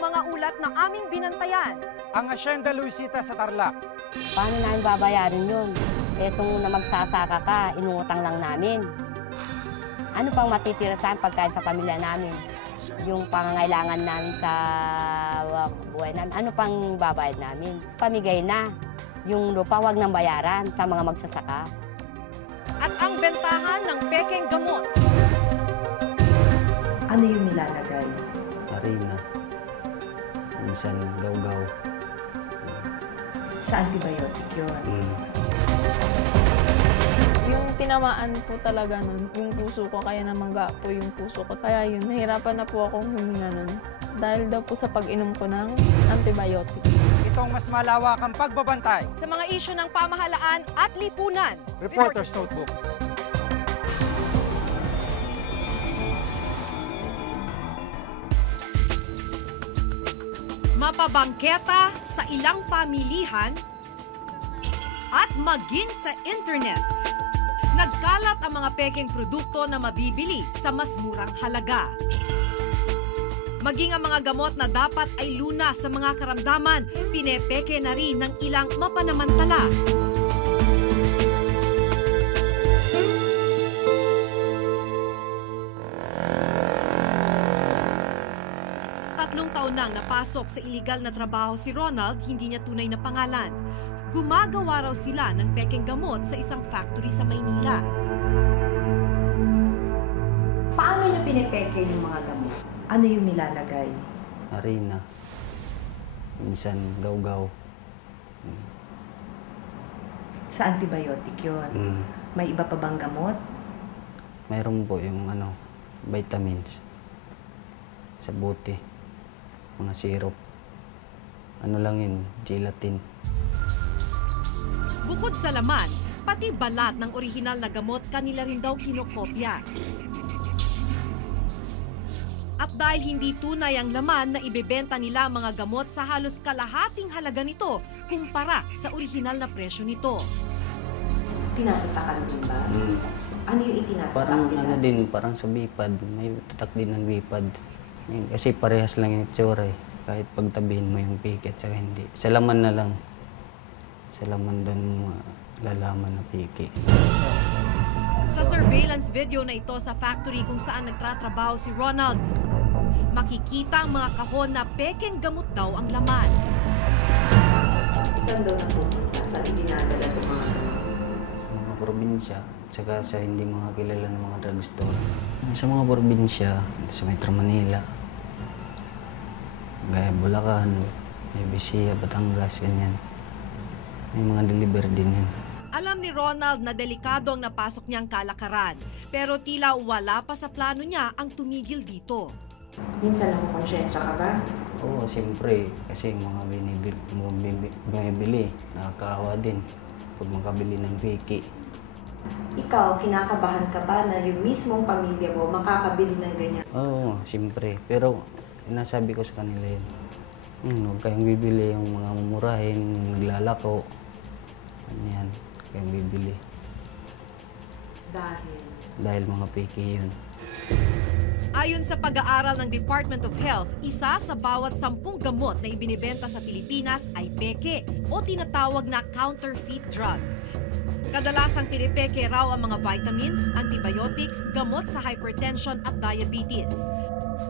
mga ulat na aming binantayan. Ang Hacienda Luisita sa Tarlac. Paano namin babayaran yun? Etong na magsasaka ka, inungutang lang namin. Ano pang matitira saan pagkain sa pamilya namin? Yung pangangailangan namin sa buhay namin, ano pang babayad namin? Pamigay na. Yung lupa, wag nang bayaran sa mga magsasaka. At ang bentahan ng pekeng gamot. Ano yung nilalagay? Harina. Minsan gaw-gaw. Sa antibiotic yun. Yung tinamaan po talaga nun, yung puso ko, kaya namangga po yung puso ko. Kaya yun, nahirapan na po akong huminga nun. Dahil daw po sa pag-inom ko ng antibiotic. Itong mas malawakang pagbabantay. Sa mga isyu ng pamahalaan at lipunan. Reporter's Notebook. Mapabangketa sa ilang pamilihan at maging sa internet. Nagkalat ang mga pekeng produkto na mabibili sa mas murang halaga. Maging ang mga gamot na dapat ay lunas sa mga karamdaman, pinepeke na rin ng ilang mapanamantala. Tatlong taon nang napasok sa iligal na trabaho si Ronald, hindi niya tunay na pangalan. Gumagawa raw sila ng pekeng gamot sa isang factory sa Maynila. Paano niyo pinipeke yung mga gamot? Ano yung nilalagay? Harina. Minsan gaw-gaw. Sa antibiotic yun. May iba pa bang gamot? Mayroon po yung vitamins. Sa bote. Mga syrup. Ano lang yun, gelatin. Bukod sa laman, pati balat ng orihinal na gamot kanila rin daw kinokopya. At dahil hindi tunay ang laman na ibebenta nila ang mga gamot sa halos kalahating halaga nito kumpara sa orihinal na presyo nito. Tinatatakal din ba? Ano yung itinatak Parang nila? parang sa bipad. May tatak din ng bipad. Kasi parehas lang yung itsura eh. Kahit pagtabihin mo yung piki at saka hindi. Sa laman na lang. Sa laman doon mo lalaman na piki. Sa surveillance video na ito sa factory kung saan nagtatrabaho si Ronald, makikita ang mga kahon na pekeng gamot daw ang laman. Saan daw napupunta? Saan itinadala itong mga gamot? Sa mga probinsya, at saka sa hindi mga kilala ng mga drugstore. Sa mga probinsya, sa Metro Manila, gaya Bulacan, Bisaya, Batangas, ganyan. May mga deliver din yun. Alam ni Ronald na delikado ang napasok niyang kalakaran, pero tila wala pa sa plano niya ang tumigil dito. Minsan lang konsyensya ka ba? Oo, siyempre. Kasi mga bumibili, nakakaawa din pag makabili ng piki. Ikaw, kinakabahan ka ba na yung mismong pamilya mo makakabili ng ganyan? Oo, siyempre. Pero sinasabi ko sa kanila yun. Huwag kayong bibili yung mga mumurahin, yung naglalako. Ano yan, kayong bibili. Dahil mga piki yun. Ayon sa pag-aaral ng Department of Health, isa sa bawat 10 gamot na ibinibenta sa Pilipinas ay peke o tinatawag na counterfeit drug. Kadalasang pinipeke raw ang mga vitamins, antibiotics, gamot sa hypertension at diabetes.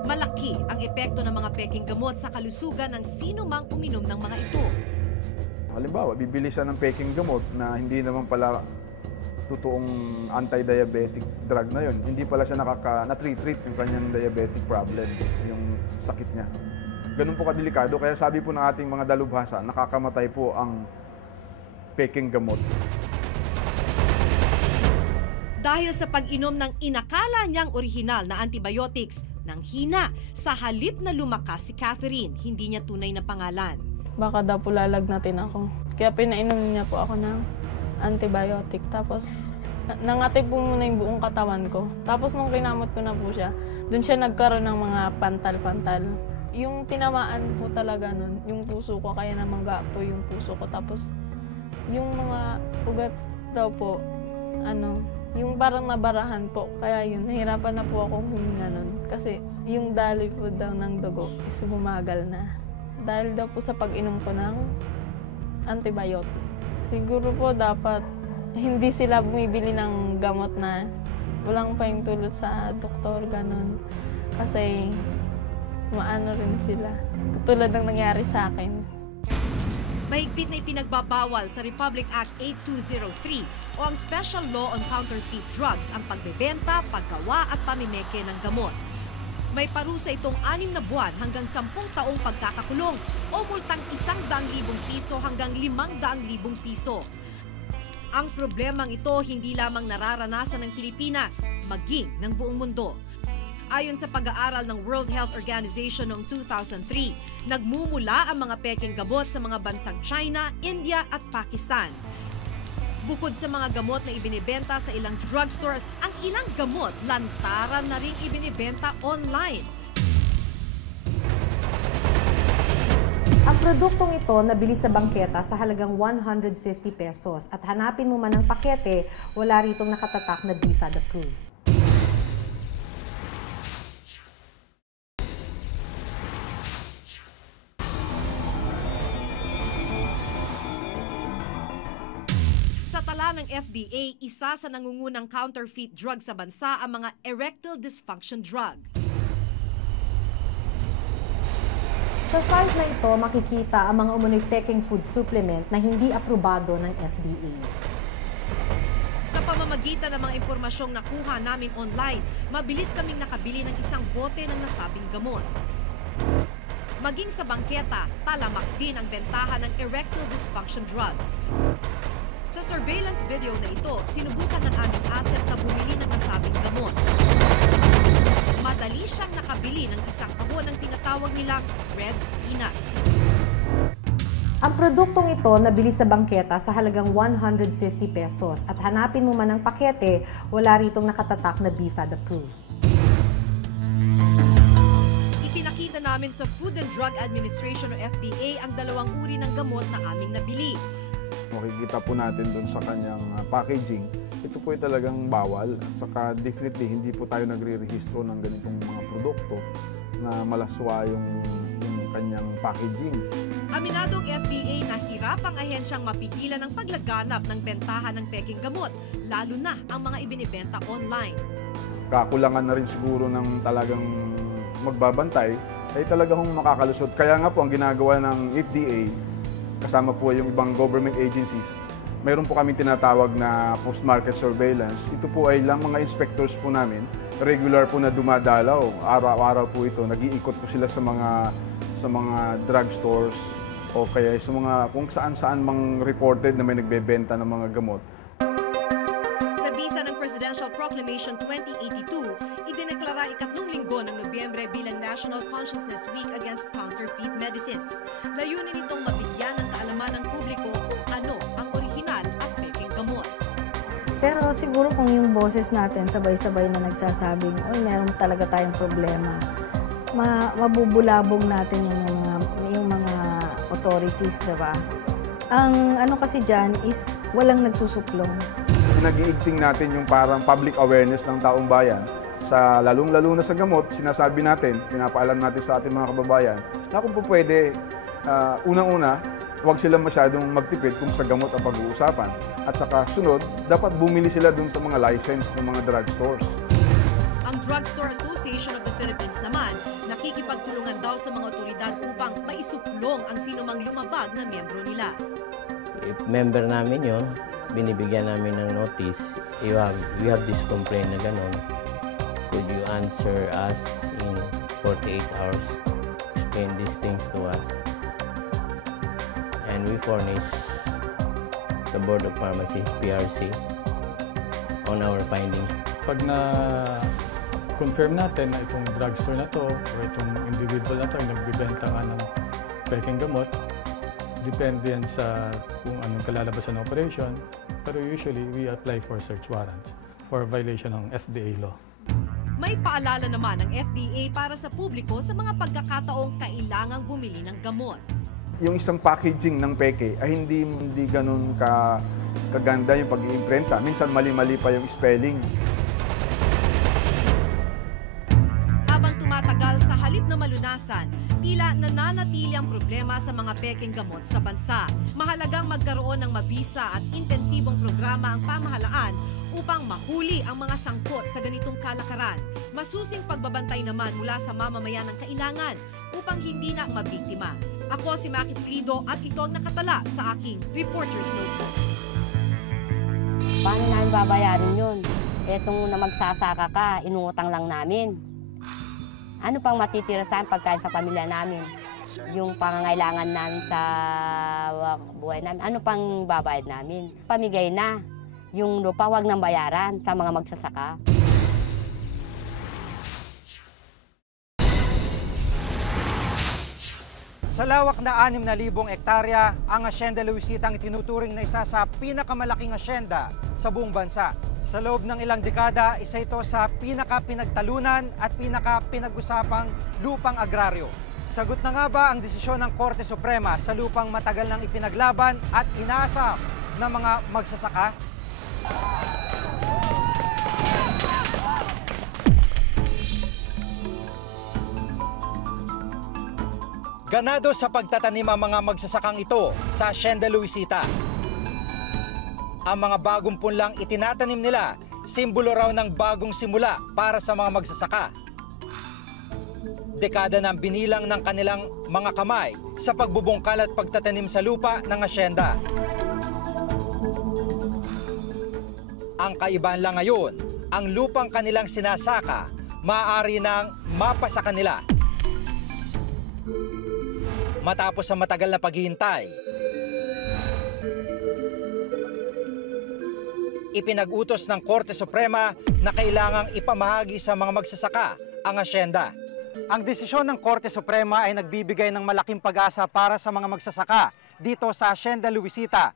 Malaki ang epekto ng mga peking gamot sa kalusugan ng sino mang uminom ng mga ito. Halimbawa, bibili siya ng peking gamot na hindi naman pala totoong anti-diabetic drug na yun. Hindi pala siya na-treat yung kanyang diabetic problem, yung sakit niya. Ganun po kadelikado. Kaya sabi po ng ating mga dalubhasa, nakakamatay po ang peking gamot. Dahil sa pag-inom ng inakala niyang orihinal na antibiotics, nang hina sa halip na lumakas si Catherine, hindi niya tunay na pangalan. Baka daw po lalagnatin ako. Kaya pinainom niya po ako ng antibiotic. Tapos nangatib po muna yung buong katawan ko. Tapos nung kinamot ko na po siya, dun siya nagkaroon ng mga pantal-pantal. Yung tinamaan po talaga nun, yung puso ko, kaya namangga po yung puso ko. Tapos yung mga ugat daw po, Yung parang nabarahan po. Kaya yun, nahirapan na po akong huminga nun. Kasi yung daloy po daw ng dugo is bumagal na. Dahil daw po sa pag-inom ko ng antibiotic. Siguro po dapat hindi sila bumibili ng gamot na walang pahintulot sa doktor, ganun. Kasi maano rin sila. Katulad ng nangyari sa akin. Mahigpit na ipinagbabawal sa Republic Act 8203 o ang Special Law on Counterfeit Drugs ang pagbebenta, paggawa at pamimeke ng gamot. May parusa itong 6 na buwan hanggang 10 taong pagkakakulong o multang 100,000 piso hanggang 500,000 piso. Ang problemang ito hindi lamang nararanasan ng Pilipinas, maging ng buong mundo. Ayon sa pag-aaral ng World Health Organization noong 2003, nagmumula ang mga peking gamot sa mga bansang China, India at Pakistan. Bukod sa mga gamot na ibinibenta sa ilang drugstores, ang ilang gamot lantaran na rin ibinibenta online. Ang produktong ito nabili sa bangketa sa halagang 150 pesos at hanapin mo man ang pakete, wala ritong nakatatak na BFAD approved. Sa tala ng FDA, isa sa nangungunang counterfeit drug sa bansa ang mga erectile dysfunction drug. Sa site na ito, makikita ang mga umunoy peking food supplement na hindi aprobado ng FDA. Sa pamamagitan ng mga impormasyong nakuha namin online, mabilis kaming nakabili ng isang bote ng nasabing gamot. Maging sa bangketa, talamak din ang bentahan ng erectile dysfunction drugs. Sa surveillance video na ito, sinubukan ng aming asset na bumili ng nasabing gamot. Madali siyang nakabili ng isang kahon ng tinatawag nilang red peanut. Ang produktong ito nabili sa bangketa sa halagang 150 pesos at hanapin mo man ang pakete, wala ritong nakatatak na BFAD approved. Ipinakita namin sa Food and Drug Administration o FDA ang 2 uri ng gamot na aming nabili. Makikita po natin doon sa kanyang packaging, ito po ay talagang bawal at saka definitely hindi po tayo nagre-rehistro ng ganitong mga produkto na malaswa yung kanyang packaging. Aminadong FDA na hirap ang ahensyang mapigilan ang paglaganap ng bentahan ng peking gamot, lalo na ang mga ibinibenta online. Kakulangan na rin siguro ng talagang magbabantay ay talagang makakalusot. Kaya nga po ang ginagawa ng FDA, kasama po yung ibang government agencies, mayroon po kami tinatawag na post-market surveillance. Ito po ay lang mga inspectors po namin, regular po na dumadalaw, araw-araw po ito, nag-iikot po sila sa mga drugstores o kaya sa mga kung saan-saan mang reported na may nagbebenta ng mga gamot. Sa bisa ng Presidential Proclamation 2082, idineklara 3 linggo ng Nobyembre bilang National Consciousness Week Against Counterfeit Medicines. Layunin itong mabigyan ng kaalaman ng publiko kung ano ang orihinal at peking gamot. Pero siguro kung yung boses natin sabay-sabay na nagsasabing, oy, meron talaga tayong problema, mabubulabog natin yung mga authorities, diba? Ang ano kasi dyan is walang nagsusuplong. Nag-iigting natin yung parang public awareness ng taong bayan. Sa lalong-lalo na sa gamot, sinasabi natin, pinapaalam natin sa ating mga kababayan na kung po pwede, unang-una, huwag sila masyadong magtipid kung sa gamot ang pag-uusapan. At saka sunod, dapat bumili sila dun sa mga license ng mga drugstores. Ang Drugstore Association of the Philippines naman, nakikipagtulungan daw sa mga otoridad upang maisuplong ang sinumang lumabag na miyembro nila. If member namin yon, binibigyan namin ng notice, we have this complaint na gano'n. Could you answer us in 48 hours, explain these things to us? And we furnish the Board of Pharmacy, PRC, on our findings. Pag na-confirm natin na itong drugstore na to o itong individual na to ay nagbibenta nga ng peking gamot, depende yan sa kung anong kalalabasan ng operation. Pero usually, we apply for search warrants for violation ng FDA law. May paalala naman ng FDA para sa publiko sa mga pagkakataong kailangang bumili ng gamot. Yung isang packaging ng peke ay hindi ganun kaganda yung pag-iimprenta. Minsan mali-mali pa yung spelling. Habang tumatagal sa halip na malunasan, tila nananatili ang problema sa mga pekeng gamot sa bansa. Mahalagang magkaroon ng mabisa at intensibong programa ang pamahalaan upang mahuli ang mga sangkot sa ganitong kalakaran. Masusing pagbabantay naman mula sa mamamayan ng kailangan upang hindi na mabiktima. Ako si Maki Pulido at ito ang nakatala sa aking Reporter's Notebook. Paano namin babayarin yun? Etong na magsasaka ka, inungutang lang namin. Ano pang matitira sa pagkain sa pamilya namin? Yung pangangailangan namin sa buhay namin, ano pang babayad namin? Pamigay na. Yung lupa, wag nang bayaran sa mga magsasaka. Sa lawak na 6,000 hektarya, ang Hacienda Luisita ang itinuturing na isa sa pinakamalaking asyenda sa buong bansa. Sa loob ng ilang dekada, isa ito sa pinaka-pinagtalunan at pinaka-pinag-usapang lupang agraryo. Sagot na nga ba ang desisyon ng Korte Suprema sa lupang matagal nang ipinaglaban at inaasam ng mga magsasaka? Ganado sa pagtatanim ang mga magsasakang ito sa Hacienda Luisita. Ang mga bagong punlang itinatanim nila, simbolo raw ng bagong simula para sa mga magsasaka. Dekada na binilang ng kanilang mga kamay sa pagbubungkal at pagtatanim sa lupa ng asyenda. Ang kaibahan lang ngayon, ang lupang kanilang sinasaka, maaari nang mapa sa kanila. Matapos ang matagal na paghihintay, ipinag-utos ng Korte Suprema na kailangang ipamahagi sa mga magsasaka ang asyenda. Ang desisyon ng Korte Suprema ay nagbibigay ng malaking pag-asa para sa mga magsasaka dito sa Hacienda Luisita.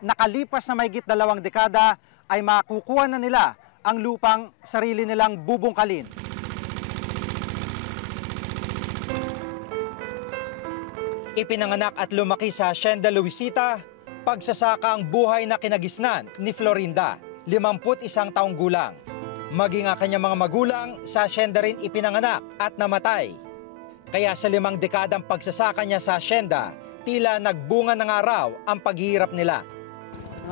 Nakalipas na mahigit 2 dekada ay makukuha na nila ang lupang sarili nilang bubungkalin. Ipinanganak at lumaki sa Hacienda Luisita, pagsasaka ang buhay na kinagisnan ni Florinda, 51 taong gulang. Maging ang kanyang mga magulang, sa asyenda rin ipinanganak at namatay. Kaya sa 5 dekadang pagsasaka niya sa asyenda, tila nagbunga ng araw ang paghihirap nila.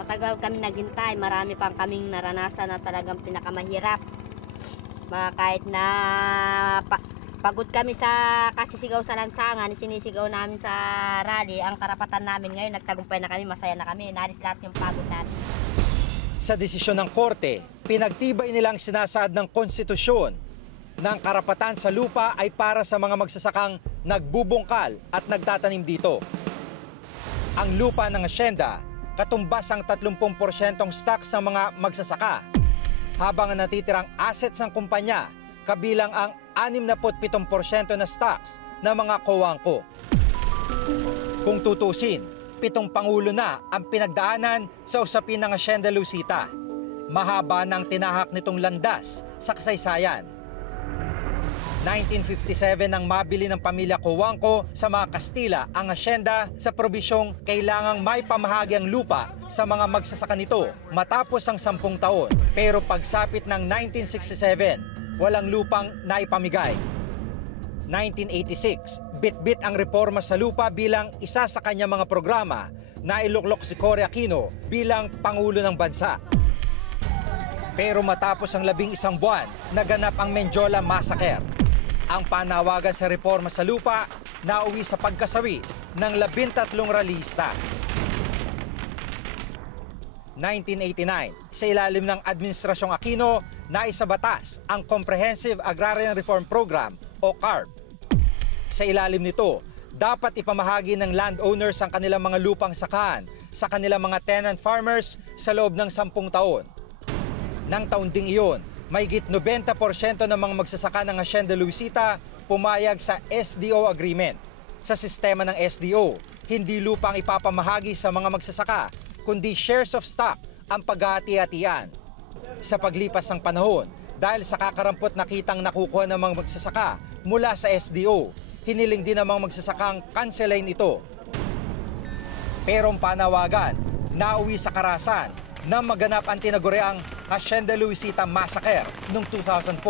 Matagal kami naghintay, marami pang kaming naranasan na talagang pinakamahirap. Kahit na pagod kami sa kasisigaw sa lansangan, sinisigaw namin sa rally, ang karapatan namin ngayon, nagtagumpay na kami, masaya na kami, naris lahat yung pagod namin. Sa desisyon ng Korte, pinagtibay nilang sinasaad ng konstitusyon na ang karapatan sa lupa ay para sa mga magsasakang nagbubungkal at nagtatanim dito. Ang lupa ng asyenda, katumbas ang 30% stock sa mga magsasaka, habang ang natitirang assets ng kumpanya, kabilang ang 67% na stocks ng mga kawangko. Kung tutusin, 7 pangulo na ang pinagdaanan sa usapin ng Hacienda Luisita. Mahaba ng tinahak nitong landas sa kasaysayan. 1957 nang mabili ng pamilya Kawangko sa mga Kastila ang asyenda sa probisyong kailangang may pamahagi ang lupa sa mga magsasaka nito matapos ang 10 taon. Pero pagsapit ng 1967, walang lupang naipamigay. 1986, bit-bit ang reforma sa lupa bilang isa sa kanyang mga programa na iluklok si Cory Aquino bilang Pangulo ng Bansa. Pero matapos ang 11 buwan, naganap ang Menjola Massacre. Ang panawagan sa reforma sa lupa nauwi sa pagkasawi ng 13 ralista. 1989, sa ilalim ng Administrasyong Aquino, naisabatas ang Comprehensive Agrarian Reform Program o CARP. Sa ilalim nito, dapat ipamahagi ng landowners ang kanilang mga lupang sakahan sa kanilang mga tenant farmers sa loob ng 10 taon. Nang taon ding iyon, mahigit 90% ng mga magsasaka ng Hacienda Luisita pumayag sa SDO agreement. Sa sistema ng SDO, hindi lupa ang ipapamahagi sa mga magsasaka, kundi shares of stock ang paghahati-hatian. Sa paglipas ng panahon, dahil sa kakarampot na kitang nakukuha ng mga magsasaka mula sa SDO, hiniling din ng mga magsasakang kanselain ito. Pero ang panawagan, nauwi sa Karasan nang maganap ang tinaguriang Hacienda Luisita Massacre noong 2004.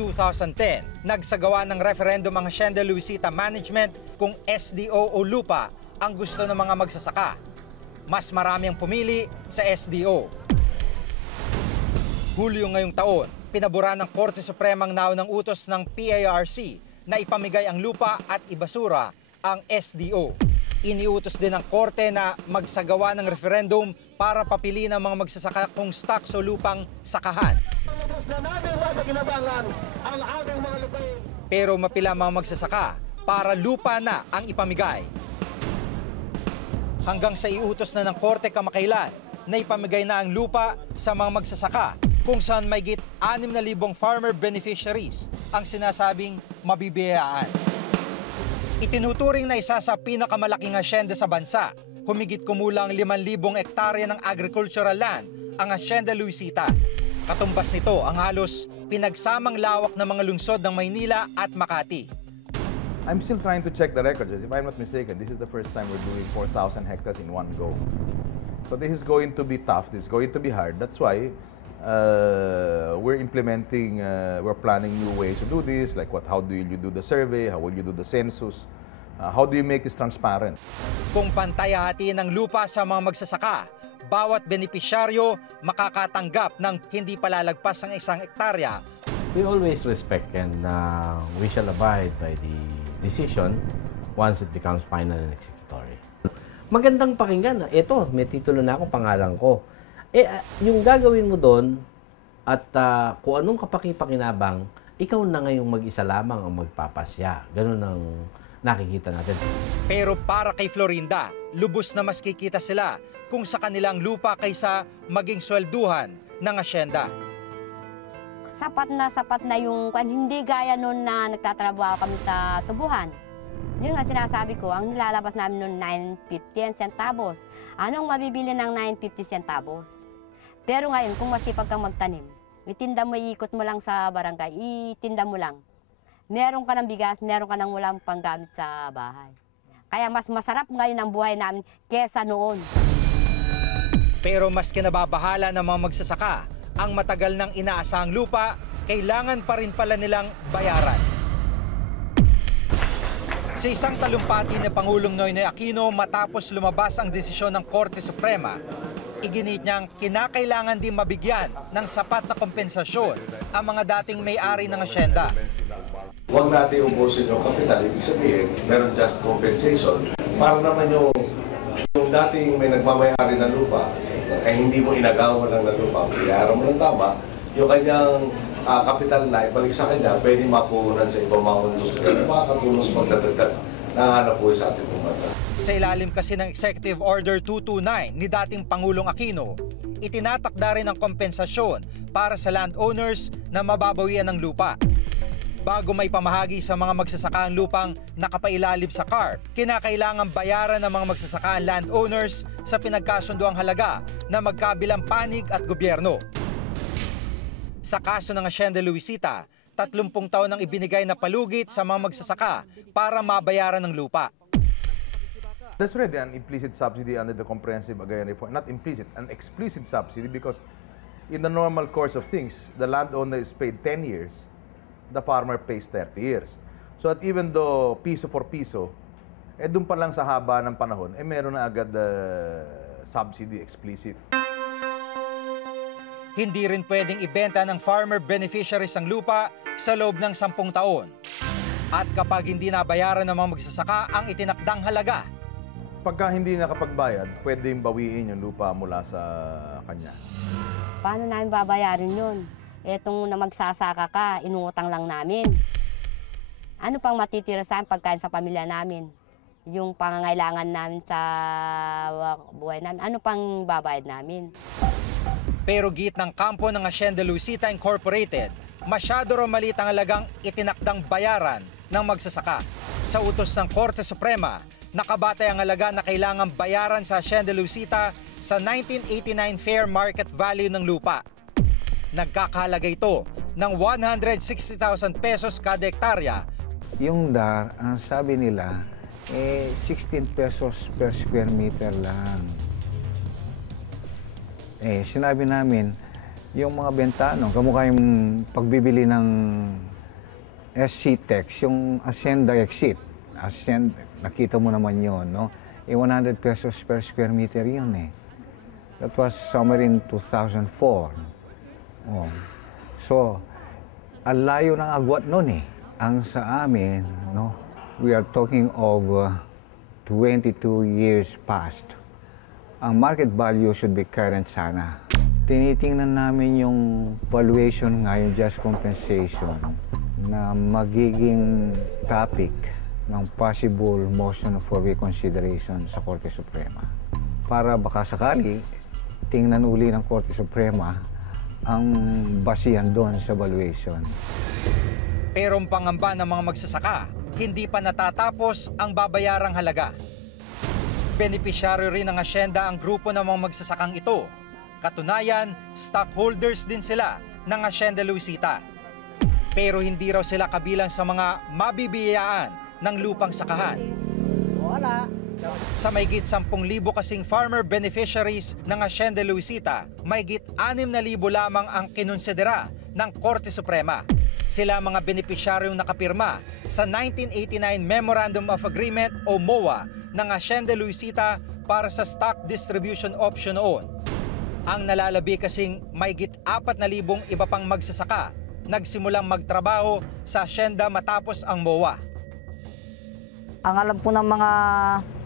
2010, nagsagawa ng referendum ang Hacienda Luisita Management kung SDO o lupa ang gusto ng mga magsasaka. Mas marami ang pumili sa SDO. Hulyo ngayong taon, pinabura ng Korte Supremang naunang utos ng PARC na ipamigay ang lupa at ibasura ang SDO. Iniutos din ng Korte na magsagawa ng referendum para papiliin ang mga magsasaka kung stocks o lupang sakahan. Pero mapila mga magsasaka para lupa na ang ipamigay. Hanggang sa iutos na ng Korte kamakailan na ipamigay na ang lupa sa mga magsasaka kung saan mayigit 6,000 farmer beneficiaries ang sinasabing mabibiyayaan. Itinuturing na isa sa pinakamalaking hacienda sa bansa. Humigit kumulang 5,000 hektarya ng agricultural land ang Hacienda Luisita. Katumbas nito ang halos pinagsamang lawak ng mga lungsod ng Maynila at Makati. I'm still trying to check the records. If I'm not mistaken, this is the first time we're doing 4,000 hectares in one go. So this is going to be tough. This is going to be hard. That's why we're implementing, we're planning new ways to do this, like how do you do the survey, how will you do the census, how do you make this transparent? Kung pantay-hatiin ng lupa sa mga magsasaka, bawat benepisyaryo makakatanggap ng hindi palalagpas ng 1 hektarya. We always respect and we shall abide by the decision once it becomes final and executory. Magandang pakinggan. Ito, may titulo na ako, pangalan ko. Yung gagawin mo doon at kung anong kapaki-pakinabang, ikaw na ngayong mag-isa lamang ang magpapasya. Ganun ang nakikita natin. Pero para kay Florinda, lubos na mas kikita sila kung sa kanilang lupa kaysa maging swelduhan ng asyenda. Sapat na yung, hindi gaya noon na nagtatrabaho kami sa tubuhan. Yun nga sinasabi ko, ang nilalabas namin noon 9.50 centavos. Anong mabibili ng 9.50 centavos? Pero ngayon, kung masipag kang magtanim, itinda mo, iikot mo lang sa barangay, itinda mo lang. Meron ka ng bigas, meron ka ng walang panggamit sa bahay. Kaya mas masarap ngayon ang buhay namin kesa noon. Pero mas kinababahala ng mga magsasaka, ang matagal ng inaasahang lupa, kailangan pa rin pala nilang bayaran. Sa isang talumpati ni Pangulong Noynoy Aquino matapos lumabas ang desisyon ng Korte Suprema, iginit niyang kinakailangan din mabigyan ng sapat na kompensasyon ang mga dating may-ari ng asyenda. Huwag natin ubusin yung kapital, ibig sabihin, meron just compensation. Para naman yung dating may nagmamayari ng lupa, ay hindi mo inagawa lang ng lupa, kaya mo ng tama, yung kanyang kapital na ibalik sa kanya, pwede mapuhunan sa ibang mga lupa. Makakatulong sa pagdadagdag na hanap buhay sa ating bansa. Sa ilalim kasi ng Executive Order 229 ni dating Pangulong Aquino, itinatakda rin ang kompensasyon para sa landowners na mababawian ng lupa. Bago may pamahagi sa mga magsasaka ang lupang nakapailalim sa CARP, kinakailangan bayaran ng mga magsasaka ang landowners sa pinagkasunduang halaga na magkabilang panig at gobyerno. Sa kaso ng Hacienda Luisita, 30 taon ang ibinigay na palugit sa mga magsasaka para mabayaran ng lupa. There's already an implicit subsidy under the Comprehensive Agrarian Reform. Not implicit, an explicit subsidy, because in the normal course of things, the landowner is paid 10 years, the farmer pays 30 years. So at even though piso for piso, doon pa lang sa haba ng panahon, meron na agad subsidy explicit. Hindi rin pwedeng ibenta ng farmer beneficiaries ang lupa sa loob ng 10 taon. At kapag hindi nabayaran ng mga magsasaka ang itinakdang halaga, pagka hindi nakapagbayad, pwedeng bawiin yung lupa mula sa kanya. Paano namin babayarin yun? Etong na magsasaka ka, inutang lang namin. Ano pang matitira sa pagkain sa pamilya namin? Yung pangangailangan namin sa buhay namin, ano pang babayad namin? Pero git ng kampo ng Hacienda Luisita Incorporated, masyado raw maliit ang halagang itinakdang bayaran ng magsasaka. Sa utos ng Korte Suprema, nakabatay ang halaga na kailangang bayaran sa Hacienda Luisita sa 1989 fair market value ng lupa. Nagkakahalaga ito ng 160,000 pesos kada hektarya. Yung DAR, ang sabi nila, 16 pesos per square meter lang. Sinabi namin, yung mga bentano, kamukha yung pagbibili ng SC-Tex, yung Hacienda Exit. Nakita mo naman yun, no? 100 pesos per square meter yun eh. That was somewhere in 2004. Oh. So, ang layo ng agwat nun eh. Ang sa amin, no? We are talking of 22 years past. Ang market value should be current sana. Tinitingnan namin yung valuation nga, yung just compensation, na magiging topic ng possible motion for reconsideration sa Korte Suprema. Para baka sakali, tingnan uli ng Korte Suprema ang basihan doon sa valuation. Pero ang pangamba ng mga magsasaka, hindi pa natatapos ang babayarang halaga. Benepisyaryo rin ng asyenda ang grupo ng mga magsasakang ito. Katunayan, stockholders din sila ng Hacienda Luisita. Pero hindi raw sila kabilang sa mga mabibiyayaan ng lupang sakahan. Wala. Sa mahigit 10,000 kasing farmer beneficiaries ng Hacienda Luisita, mahigit 6,000 lamang ang kinonsidera ng Korte Suprema. Sila mga benepisyaryong nakapirma sa 1989 Memorandum of Agreement o MOA ng Hacienda Luisita para sa stock distribution option noon. Ang nalalabi kasing mahigit 4,000 iba pang magsasaka nagsimulang magtrabaho sa Hacienda matapos ang MOA. Ang alam po ng mga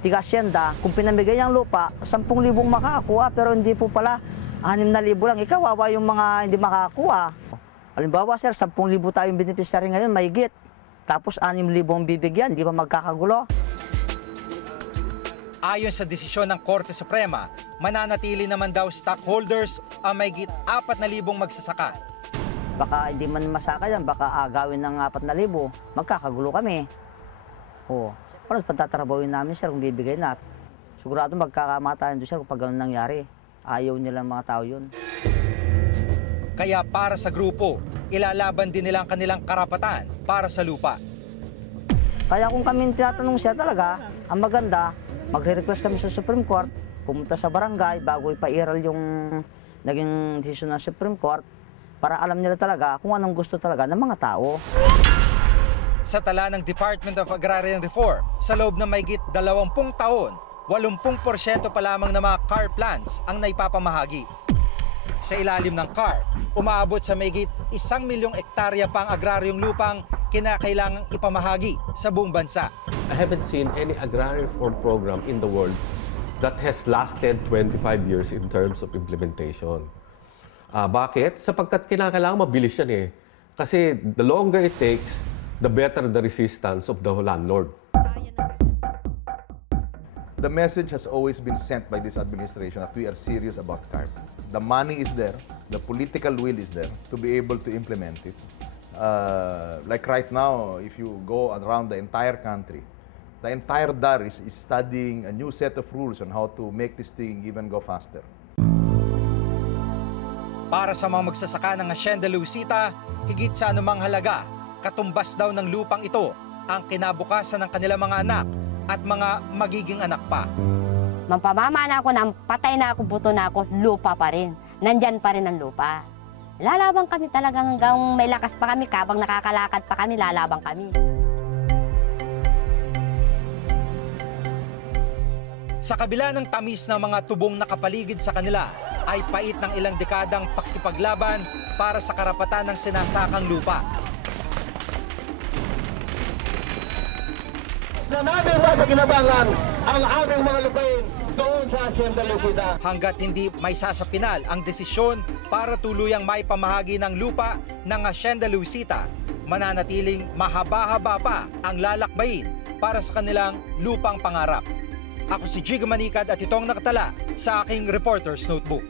tiga-asyenda, kung pinamigay ang lupa, 10,000 makakakuha, pero hindi po pala 6,000 lang. Ikawawa yung mga hindi makakakuha. Halimbawa, sir, 10,000 tayong beneficiary ngayon, mahigit. Tapos 6,000 ang bibigyan, di ba magkakagulo? Ayon sa desisyon ng Korte Suprema, mananatili naman daw stockholders ang mahigit 4,000 magsasaka. Baka hindi man masaka yan, baka agawin ng 4,000, magkakagulo kami. Oo. Paano pagtatrabawin namin, sir, kung bibigay na? Sigurado magkakamatayan doon, sir, kung pag ganun nangyari. Ayaw nila mga tao yun. Kaya para sa grupo, ilalaban din nila ang kanilang karapatan para sa lupa. Kaya kung kami tinatanong siya talaga, ang maganda, magre-request kami sa Supreme Court, pumunta sa barangay bago ipairal yung naging desisyon ng Supreme Court para alam nila talaga kung anong gusto talaga ng mga tao. Sa tala ng Department of Agrarian Reform, sa loob ng mahigit 20 taon, 80% pa lamang ng mga CARP plants ang naipapamahagi. Sa ilalim ng CARP, umaabot sa mahigit 1,000,000 hektarya pang agraryong lupang kinakailangang ipamahagi sa buong bansa. I haven't seen any agrarian reform program in the world that has lasted 25 years in terms of implementation. Bakit? Sapagkat kinakailangan mabilis yan eh. Kasi the longer it takes, the better the resistance of the landlord. The message has always been sent by this administration that we are serious about CARP. The money is there, the political will is there to be able to implement it. Like right now, if you go around the entire country, the entire DAR is studying a new set of rules on how to make this thing even go faster. Para sa mga magsasaka ng Hacienda Luisita, higit sa anumang halaga, katumbas daw ng lupang ito ang kinabukasan ng kanilang mga anak at mga magiging anak pa. Mampamamana ako na patay na ako, buto na ako, lupa pa rin. Nandyan pa rin ang lupa. Lalabang kami talagang hanggang may lakas pa kami, kapag nakakalakad pa kami, lalabang kami. Sa kabila ng tamis ng mga tubong nakapaligid sa kanila, ay pait ng ilang dekadang pakikipaglaban para sa karapatan ng sinasakang lupa. Na namin mapaginabangan ang aming mga lupain doon sa Hacienda Luisita. Hanggat hindi may sasapinal ang desisyon para tuluyang maipamahagi ng lupa ng Hacienda Luisita, mananatiling mahaba-haba pa ang lalakbayin para sa kanilang lupang pangarap. Ako si Jigo Manikad at itong nakatala sa aking Reporter's Notebook.